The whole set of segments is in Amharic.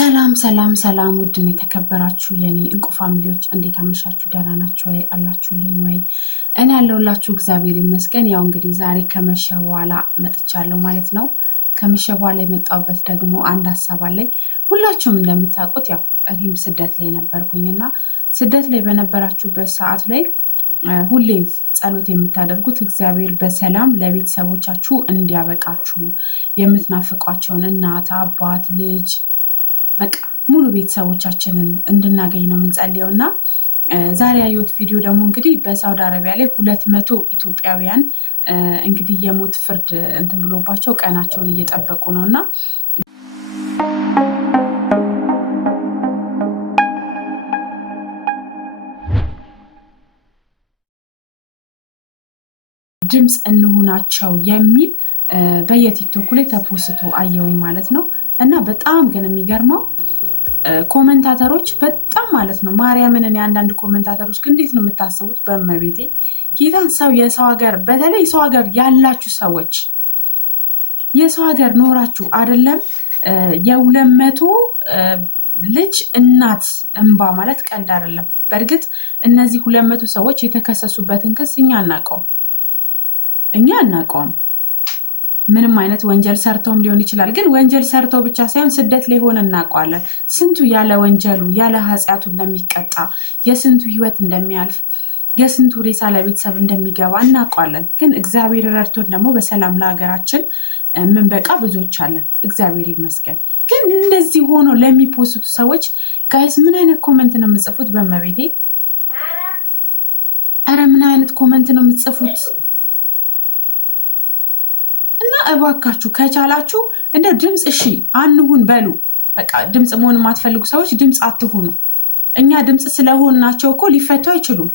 ሰላም ሰላም ሰላም ውድን የተከበራችሁ የኔ እንቁ ፋሚሊዎች እንዴት አመሻችሁ? ደህና ናችሁ ወይ? አላችሁልኝ ወይ? እኔ ያለሁላችሁ እግዚአብሔር ይመስገን። ያው እንግዲህ ዛሬ ከመሸ በኋላ መጥቻለሁ ማለት ነው። ከመሸ በኋላ የመጣሁበት ደግሞ አንድ ሀሳብ አለኝ። ሁላችሁም እንደምታውቁት ያው እኔም ስደት ላይ ነበርኩኝና ስደት ላይ በነበራችሁበት ሰዓት ላይ ሁሌም ጸሎት የምታደርጉት እግዚአብሔር በሰላም ለቤተሰቦቻችሁ እንዲያበቃችሁ የምትናፍቋቸውን እናት፣ አባት፣ ልጅ በቃ ሙሉ ቤተሰቦቻችንን እንድናገኝ ነው የምንጸልየው እና ዛሬ ያየሁት ቪዲዮ ደግሞ እንግዲህ በሳውዲ አረቢያ ላይ 200 ኢትዮጵያውያን እንግዲህ የሞት ፍርድ እንትን ብሎባቸው ቀናቸውን እየጠበቁ ነው እና ድምፅ እንሁናቸው የሚል በየቲክቶክ ላይ ተፖስቶ አየሁኝ ማለት ነው። እና በጣም ግን የሚገርመው ኮሜንታተሮች በጣም ማለት ነው ማርያምን እኔ አንዳንድ ኮሜንታተሮች ግን እንዴት ነው የምታስቡት? በእመቤቴ ጌታን ሰው የሰው ሀገር በተለይ ሰው ሀገር ያላችሁ ሰዎች የሰው ሀገር ኖራችሁ አይደለም የ200 ልጅ እናት እንባ ማለት ቀልድ አይደለም። በእርግጥ እነዚህ 200 ሰዎች የተከሰሱበትን ክስ እኛ አናውቀውም። ምንም አይነት ወንጀል ሰርተውም ሊሆን ይችላል። ግን ወንጀል ሰርተው ብቻ ሳይሆን ስደት ላይ ሆነ እናውቀዋለን። ስንቱ ያለ ወንጀሉ ያለ ኃጢአቱ እንደሚቀጣ፣ የስንቱ ህይወት እንደሚያልፍ፣ የስንቱ ሬሳ ለቤተሰብ እንደሚገባ እናውቀዋለን። ግን እግዚአብሔር ረድቶን ደግሞ በሰላም ለሀገራችን ምን በቃ ብዙዎች አለን። እግዚአብሔር ይመስገን። ግን እንደዚህ ሆኖ ለሚፖስቱ ሰዎች ጋይስ ምን አይነት ኮመንት ነው የምጽፉት? በእመቤቴ ኧረ ምን አይነት ኮመንት ነው የምጽፉት? እና እባካችሁ ከቻላችሁ እንደ ድምፅ እሺ አንሁን በሉ። በቃ ድምፅ መሆን የማትፈልጉ ሰዎች ድምፅ አትሁኑ። እኛ ድምፅ ስለሆንናቸው እኮ ሊፈቱ አይችሉም።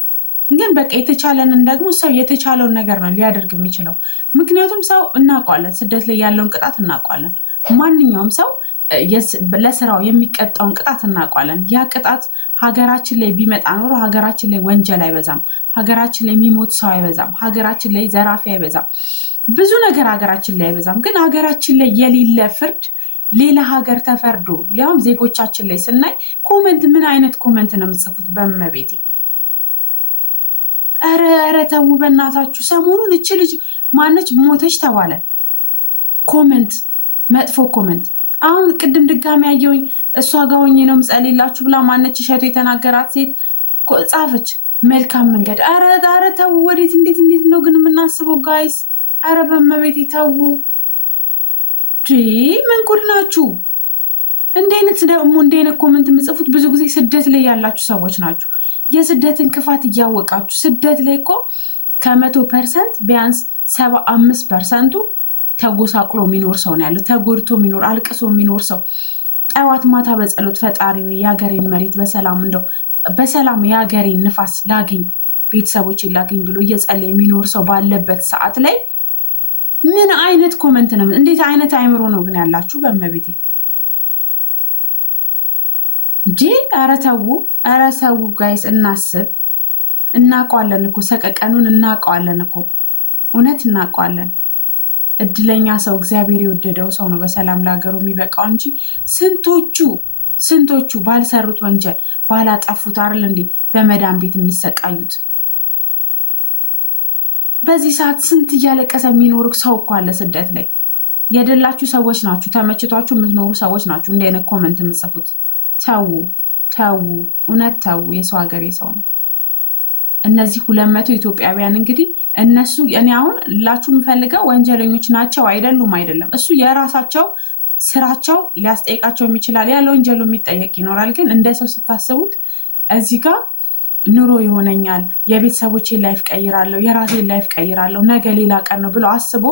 ግን በቃ የተቻለንን ደግሞ ሰው የተቻለውን ነገር ነው ሊያደርግ የሚችለው። ምክንያቱም ሰው እናውቀዋለን፣ ስደት ላይ ያለውን ቅጣት እናውቀዋለን። ማንኛውም ሰው ለስራው የሚቀጣውን ቅጣት እናውቀዋለን። ያ ቅጣት ሀገራችን ላይ ቢመጣ ኖሮ ሀገራችን ላይ ወንጀል አይበዛም፣ ሀገራችን ላይ የሚሞት ሰው አይበዛም፣ ሀገራችን ላይ ዘራፊ አይበዛም፣ ብዙ ነገር ሀገራችን ላይ አይበዛም። ግን ሀገራችን ላይ የሌለ ፍርድ ሌላ ሀገር ተፈርዶ ሊያውም ዜጎቻችን ላይ ስናይ ኮመንት ምን አይነት ኮመንት ነው የምጽፉት? በእመቤቴ ኧረ ተው በእናታችሁ። ሰሞኑን እች ልጅ ማነች ሞተች ተባለ። ኮመንት መጥፎ ኮመንት። አሁን ቅድም ድጋሚ ያየውኝ እሷ ጋር ሆኜ ነው የምጸልይላችሁ ብላ ማነች እሸቱ የተናገራት ሴት ጻፈች መልካም መንገድ። ኧረ ተው ወዴት እንዴት ነው ግን የምናስበው ጋይስ? ኧረ በእመቤቴ ተው። ምን ጉድ ናችሁ? እንደ አይነት ኮመንት የምጽፉት ብዙ ጊዜ ስደት ላይ ያላችሁ ሰዎች ናችሁ። የስደትን ክፋት እያወቃችሁ ስደት ላይ እኮ ከ100% ቢያንስ 75%ቱ ተጎሳቅሎ የሚኖር ሰው ነው ያለው። ተጎድቶ የሚኖር አልቅሶ የሚኖር ሰው ጠዋት ማታ በጸሎት ፈጣሪ ወይ የሀገሬን መሬት በሰላም የሀገሬን ንፋስ ላግኝ ቤተሰቦችን ላግኝ ብሎ እየጸለየ የሚኖር ሰው ባለበት ሰዓት ላይ ምን አይነት ኮመንት ነው? እንዴት አይነት አይምሮ ነው ግን ያላችሁ? በእመቤቴ እንጂ ኧረ ተው ጋይስ እናስብ። እናውቀዋለን እኮ ሰቀቀኑን እናውቀዋለን እኮ እውነት እናውቀዋለን። እድለኛ ሰው እግዚአብሔር የወደደው ሰው ነው በሰላም ለሀገሩ የሚበቃው እንጂ ስንቶቹ ባልሰሩት ወንጀል ባላጠፉት አይደል እንዴ በመዳን ቤት የሚሰቃዩት? በዚህ ሰዓት ስንት እያለቀሰ የሚኖር ሰው እኮ አለ ስደት ላይ። የደላችሁ ሰዎች ናችሁ፣ ተመችቷችሁ የምትኖሩ ሰዎች ናችሁ እንደ አይነት ኮመንት የምትጽፉት። ተው እውነት ተው። የሰው ሀገር የሰው ነው። እነዚህ 200 ኢትዮጵያውያን እንግዲህ እነሱ እኔ አሁን ላችሁ የምፈልገው ወንጀለኞች ናቸው አይደለም፣ እሱ የራሳቸው ስራቸው ሊያስጠይቃቸው ይችላል። ያለ ወንጀሉ የሚጠየቅ ይኖራል። ግን እንደ ሰው ስታስቡት እዚህ ጋር ኑሮ ይሆነኛል፣ የቤተሰቦቼን ላይፍ ቀይራለሁ፣ የራሴን ላይፍ ቀይራለሁ፣ ነገ ሌላ ቀን ነው ብሎ አስቦ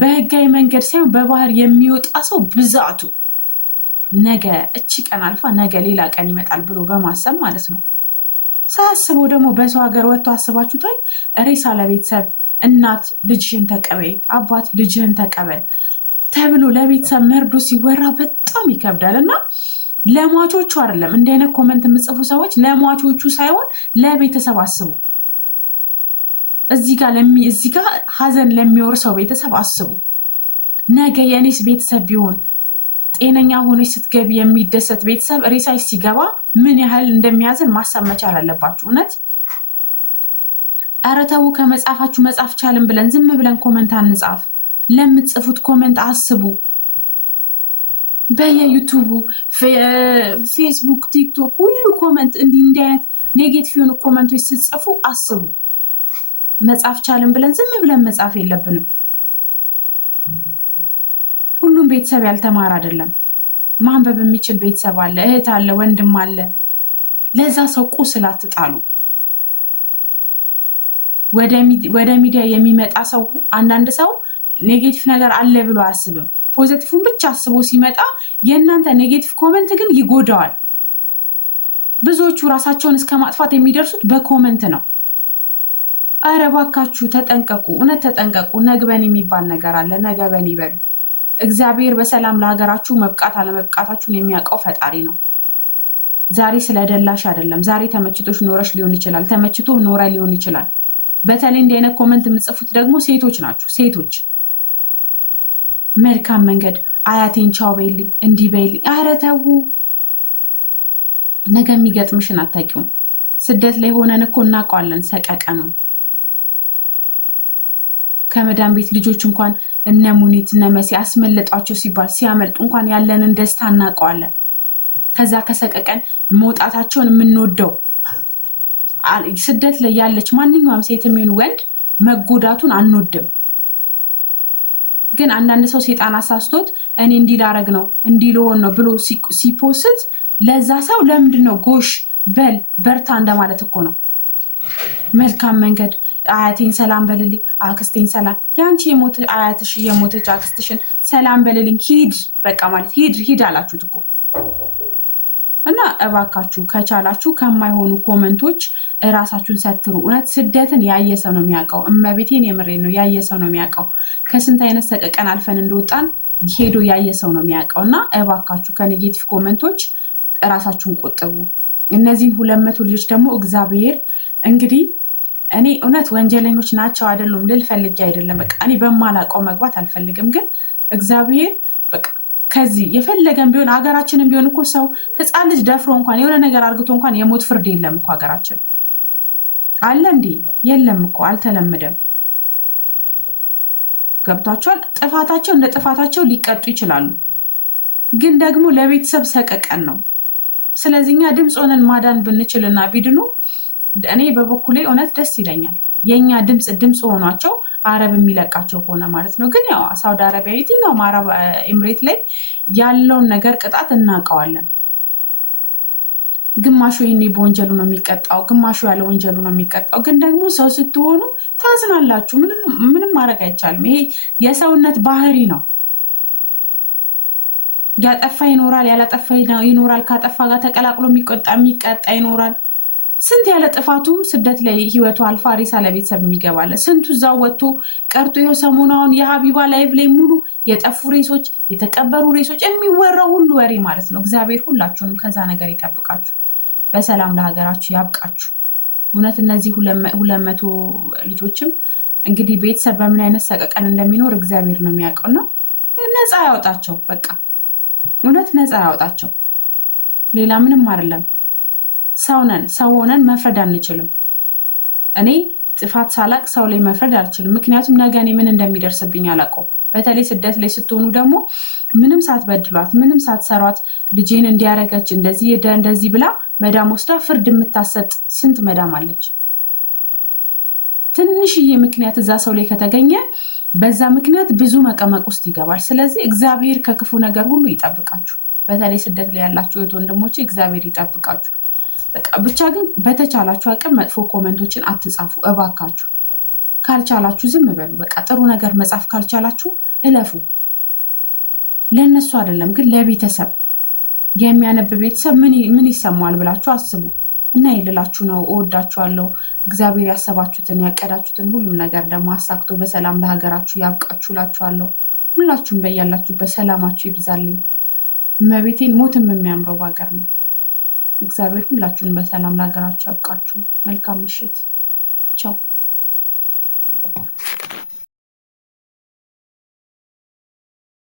በህጋዊ መንገድ ሳይሆን በባህር የሚወጣ ሰው ብዛቱ ነገ እቺ ቀን አልፋ ነገ ሌላ ቀን ይመጣል ብሎ በማሰብ ማለት ነው። ሳያስበው ደግሞ በሰው ሀገር ወጥቶ አስባችሁታል? ሬሳ ለቤተሰብ እናት ልጅህን ተቀበይ፣ አባት ልጅህን ተቀበል ተብሎ ለቤተሰብ መርዶ ሲወራ በጣም ይከብዳል። እና ለሟቾቹ አይደለም እንደ አይነት ኮመንት የምጽፉ ሰዎች ለሟቾቹ ሳይሆን ለቤተሰብ አስቡ። እዚህ ጋር ሀዘን ለሚወርሰው ቤተሰብ አስቡ። ነገ የኔስ ቤተሰብ ቢሆን ጤነኛ ሆነሽ ስትገቢ የሚደሰት ቤተሰብ ሬሳሽ ሲገባ ምን ያህል እንደሚያዝን ማሰብ መቻል አለባችሁ። እውነት ኧረ ተው ከመጻፋችሁ መጻፍ ቻልን ብለን ዝም ብለን ኮሜንት አንጻፍ። ለምትጽፉት ኮሜንት አስቡ። በየዩቲዩብ ፌስቡክ ቲክቶክ ሁሉ ኮሜንት እንዲህ አይነት ኔጌቲቭ የሆኑ ኮሜንቶች ስትጽፉ አስቡ። መጻፍ ቻልን ብለን ዝም ብለን መጻፍ የለብንም። ሁሉም ቤተሰብ ያልተማረ አይደለም። ማንበብ የሚችል ቤተሰብ አለ፣ እህት አለ፣ ወንድም አለ። ለዛ ሰው ቁስል አትጣሉ። ወደ ሚዲያ የሚመጣ ሰው አንዳንድ ሰው ኔጌቲቭ ነገር አለ ብሎ አያስብም። ፖዚቲቭን ብቻ አስቦ ሲመጣ የእናንተ ኔጌቲቭ ኮሜንት ግን ይጎዳዋል። ብዙዎቹ ራሳቸውን እስከ ማጥፋት የሚደርሱት በኮሜንት ነው። ኧረ እባካችሁ ተጠንቀቁ፣ እውነት ተጠንቀቁ። ነግበን የሚባል ነገር አለ። ነገበን ይበሉ። እግዚአብሔር በሰላም ለሀገራችሁ መብቃት አለመብቃታችሁን የሚያውቀው ፈጣሪ ነው። ዛሬ ስለደላሽ አይደለም። ዛሬ ተመችቶሽ ኖረሽ ሊሆን ይችላል፣ ተመችቶ ኖረ ሊሆን ይችላል። በተለይ እንዲህ አይነት ኮሜንት የምጽፉት ደግሞ ሴቶች ናችሁ። ሴቶች መልካም መንገድ አያቴን ቻው በይልኝ እንዲህ በይልኝ። ኧረ ተው። ነገ የሚገጥምሽን አታውቂውም። ስደት ላይ ሆነን እኮ እናውቀዋለን ሰቀቀኑን። ከመዳን ቤት ልጆች እንኳን እነ ሙኒት እነ መሲ አስመለጧቸው ሲባል ሲያመልጡ እንኳን ያለንን ደስታ እናውቀዋለን። ከዛ ከሰቀቀን መውጣታቸውን የምንወደው ስደት ላይ ያለች ማንኛውም ሴት የሚሆን ወንድ መጎዳቱን አንወድም። ግን አንዳንድ ሰው ሴጣን አሳስቶት እኔ እንዲህ ላረግ ነው እንዲህ ልሆን ነው ብሎ ሲፖስት ለዛ ሰው ለምንድን ነው ጎሽ በል በርታ እንደማለት እኮ ነው። መልካም መንገድ አያቴን ሰላም በልልኝ፣ አክስቴን ሰላም፣ ያንቺ የሞተ አያትሽ የሞተች አክስትሽን ሰላም በልልኝ፣ ሂድ በቃ ማለት ሂድ አላችሁት እኮ። እና እባካችሁ ከቻላችሁ ከማይሆኑ ኮመንቶች እራሳችሁን ሰትሩ። እውነት ስደትን ያየ ሰው ነው የሚያውቀው። እመቤቴን የምሬን ነው፣ ያየ ሰው ነው የሚያውቀው። ከስንት አይነት ሰቀቀን አልፈን እንደወጣን ሄዶ ያየ ሰው ነው የሚያውቀው። እና እባካችሁ ከኔጌቲቭ ኮመንቶች እራሳችሁን ቆጥቡ። እነዚህን 200 ልጆች ደግሞ እግዚአብሔር እንግዲህ እኔ እውነት ወንጀለኞች ናቸው አይደሉም ልል ፈልጌ አይደለም። በቃ እኔ በማላውቀው መግባት አልፈልግም። ግን እግዚአብሔር በቃ ከዚህ የፈለገን ቢሆን ሀገራችንን ቢሆን እኮ ሰው ህፃን ልጅ ደፍሮ እንኳን የሆነ ነገር አርግቶ እንኳን የሞት ፍርድ የለም እኮ ሀገራችን አለ እንዴ? የለም እኮ አልተለመደም። ገብቷቸዋል። ጥፋታቸው እንደ ጥፋታቸው ሊቀጡ ይችላሉ። ግን ደግሞ ለቤተሰብ ሰቀቀን ነው። ስለዚህ እኛ ድምፅ ሆነን ማዳን ብንችልና ቢድኑ እኔ በበኩሌ እውነት ደስ ይለኛል። የኛ ድምፅ ሆኗቸው አረብ የሚለቃቸው ከሆነ ማለት ነው። ግን ያው ሳውዲ አረቢያ የትኛውም አረብ ኤምሬት ላይ ያለውን ነገር ቅጣት እናውቀዋለን። ግማሹ ይሄኔ በወንጀሉ ነው የሚቀጣው፣ ግማሹ ያለ ወንጀሉ ነው የሚቀጣው። ግን ደግሞ ሰው ስትሆኑ ታዝናላችሁ። ምንም ማድረግ አይቻልም። ይሄ የሰውነት ባህሪ ነው። ያጠፋ ይኖራል፣ ያላጠፋ ይኖራል። ካጠፋ ጋር ተቀላቅሎ የሚቀጣ ይኖራል። ስንት ያለ ጥፋቱ ስደት ላይ ህይወቱ አልፋ ሬሳ ለቤተሰብ የሚገባለ ስንቱ እዛው ወጥቶ ቀርቶ ይኸው ሰሞኑን የሀቢባ ላይቭ ላይ ሙሉ የጠፉ ሬሶች፣ የተቀበሩ ሬሶች የሚወራው ሁሉ ወሬ ማለት ነው። እግዚአብሔር ሁላችሁንም ከዛ ነገር ይጠብቃችሁ፣ በሰላም ለሀገራችሁ ያብቃችሁ። እውነት እነዚህ 200 ልጆችም እንግዲህ ቤተሰብ በምን አይነት ሰቀቀን እንደሚኖር እግዚአብሔር ነው የሚያውቀውና ነፃ ያወጣቸው። በቃ እውነት ነፃ ያወጣቸው። ሌላ ምንም አይደለም። ሰው ሆነን መፍረድ አንችልም። እኔ ጥፋት ሳላቅ ሰው ላይ መፍረድ አልችልም። ምክንያቱም ነገ እኔ ምን እንደሚደርስብኝ አላውቀውም። በተለይ ስደት ላይ ስትሆኑ ደግሞ ምንም ሳትበድሏት ምንም ሳትሰሯት ልጄን እንዲያረገች እንደዚህ ብላ መዳም ወስዳ ፍርድ የምታሰጥ ስንት መዳም አለች። ትንሽዬ ምክንያት እዛ ሰው ላይ ከተገኘ በዛ ምክንያት ብዙ መቀመቅ ውስጥ ይገባል። ስለዚህ እግዚአብሔር ከክፉ ነገር ሁሉ ይጠብቃችሁ። በተለይ ስደት ላይ ያላችሁ እህት ወንድሞቼ እግዚአብሔር ይጠብቃችሁ። ብቻ ግን በተቻላችሁ አቅም መጥፎ ኮሜንቶችን አትጻፉ እባካችሁ። ካልቻላችሁ ዝም በሉ። በቃ ጥሩ ነገር መጻፍ ካልቻላችሁ እለፉ። ለነሱ አይደለም ግን ለቤተሰብ የሚያነብ ቤተሰብ ምን ይሰማዋል ብላችሁ አስቡ። እና ይልላችሁ ነው። እወዳችኋለሁ። እግዚአብሔር ያሰባችሁትን ያቀዳችሁትን ሁሉም ነገር ደግሞ አሳክቶ በሰላም ለሀገራችሁ ያብቃችሁ እላችኋለሁ። ሁላችሁም በያላችሁበት ሰላማችሁ ይብዛልኝ። እመቤቴን ሞትም የሚያምረው ሀገር ነው። እግዚአብሔር ሁላችሁን በሰላም ለሀገራችሁ ያብቃችሁ። መልካም ምሽት። ቻው።